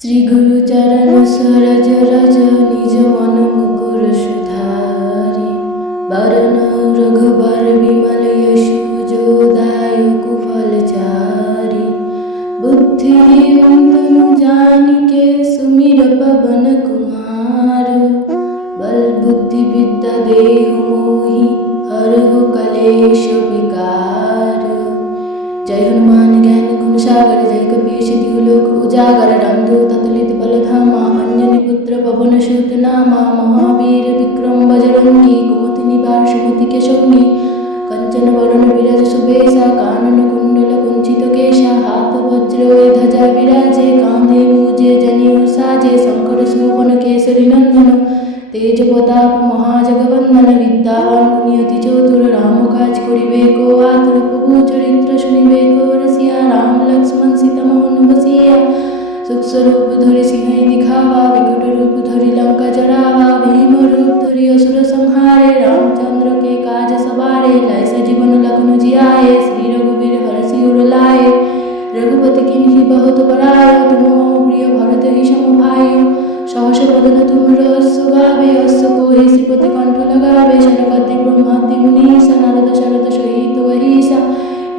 श्री गुरु चरण सरज रज निज मन मुकुर सुधारी बरन रघुबर विमल यशु जोदायकु फलचारी बुद्धिहीन तनु जानिके सुमिर पवन कुमार बल बुद्धि विद्या देहु मोहि हरहु कलेश विकार। जय हनुमान ज्ञान गुण सागर जय कपीश द्युलोक उजागर रामदूत अतुलित बलधामा अंजनी पुत्र पवन सुत नामा महावीर विक्रम बजरंगी कुमति निवार सुमति के संगी कंचन वरण विराज सुबेसा कानन कुंडल कुंचित केशा हाथ वज्र ध्वजा विराजे कांधे मूजे जनेऊ साजे शंकर सुवन केसरी नंदन तेज प्रताप महाजगवंदन विद्यावान गुणी अति चतुर राम काज करिबे को आतुर प्रभु चरित्र शुनिबे को रसिया राम लक्ष्मण सीता मोहन बसिया सुख स्वरूप धरि सिंह दिखावा विकट रूप धरि लंका जरावा भीम रूप धरि असुर संहारे रामचंद्र के काज सवारे लाए जीवन लखन जियाए श्री रघुवीर हरषि उर लाए रघुपति किन्हीं बहुत बड़ाई तुम मम प्रिय भरत ही सम भाई सहस बदन तुम रस गावे अस कोहि श्रीपति कंठ लगावे शनकादि ब्रह्मादि मुनीश नारद शरद सहित वहीसा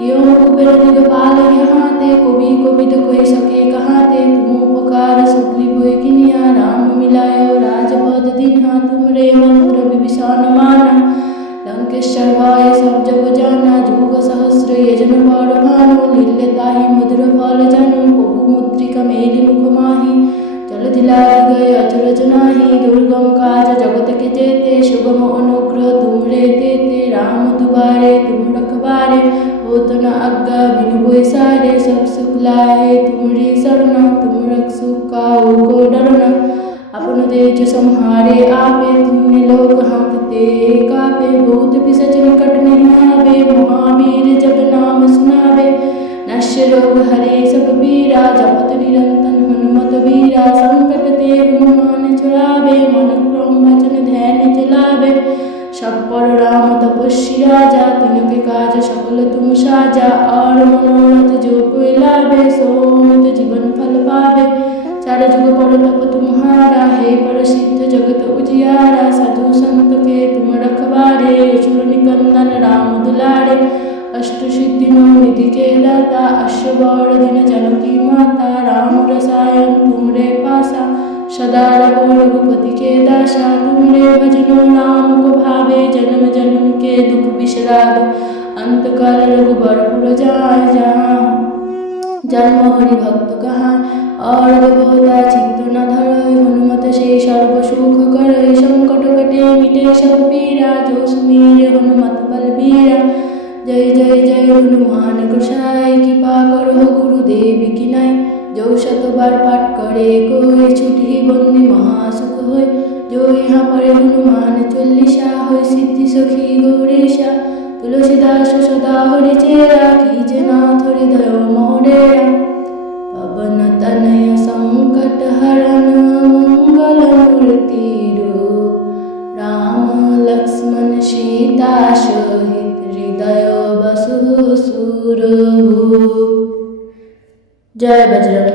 यों कुबेर दिगपाल यहाते कवि कोविद कोई सके कहाते तुम उपकार सुग्रीव किनिया राम मिलायो राजपद दीन्हा तुमरे मंत्र विभीषण माना लंकेश्वर भय सब जग जाना जुग सहस्र यजन पर भानु लील्य ताहि मधुर फल जानु प्रभु मुद्रिका मेलि मुख माहि जलधि लागी गए अचरज नाही दुर्गम काज जगत के जेते सुगम अनुग्रह तुमरे देते राम दुबारे तुम रखबारे होत न आज्ञा बिनु पैसारे सब सुख लाए तुमरे शरण तुम रक्षु काहू को डरना अपन तेज संहारे आपे तुम्हें लोग हाँकते कापे भूत पिशाच निकट नहीं आवे महावीर जब नाम सुनावे नश्य रोग हरे सब पीरा जपत निरंतर हनुमत वीरा संकट ते हनुमान छुड़ावे मन क्रम वचन ध्यान चलावे सब पर राम तपस्वी राजा तिनके काज सकल तुम साजा और मनोरथ जो कोई लावे सोत जीवन फल पावे चार जुग पर तप तुम्हारा है प्रसिद्ध जगत उजियारा साधु संत के तुम रखवारे असुर निकंदन राम दुलारे अष्ट सिद्धि नौ निधि के दाता अश्वबल दिन जानकी माता राम रसायन तुमरे पासा सदा रहो रघुपति के दासा तुमरे भजनो राम को भावे जन्म जन्म के दुख बिसरावे अंत काल रघुबरपुर जाय जहाँ जन्म हरि भक्त कहाँ और बहुता चित्त न धरय हनुमत से सर्व सुख करय संकट कटे मिटे सब पीरा जो सुमीर हनुमत बलबीरा जय जय जय हनुमान गोसाई कृपा करो गुरुदेव की नाय जो शत बार पाठ करे कोई छुटी बंदी महासुख होय जो यहाँ पर हनुमान चालीसा होय सिद्धि सखी गौरीशा तुलसीदास सदा हरि चेरा कीजनाथ हृदय मोहडेरा पवन तनय संकट हरण मंगल मूर्ति रूप राम लक्ष्मण सीता सहित हृदय बसु सुरभूप। जय बजरंग।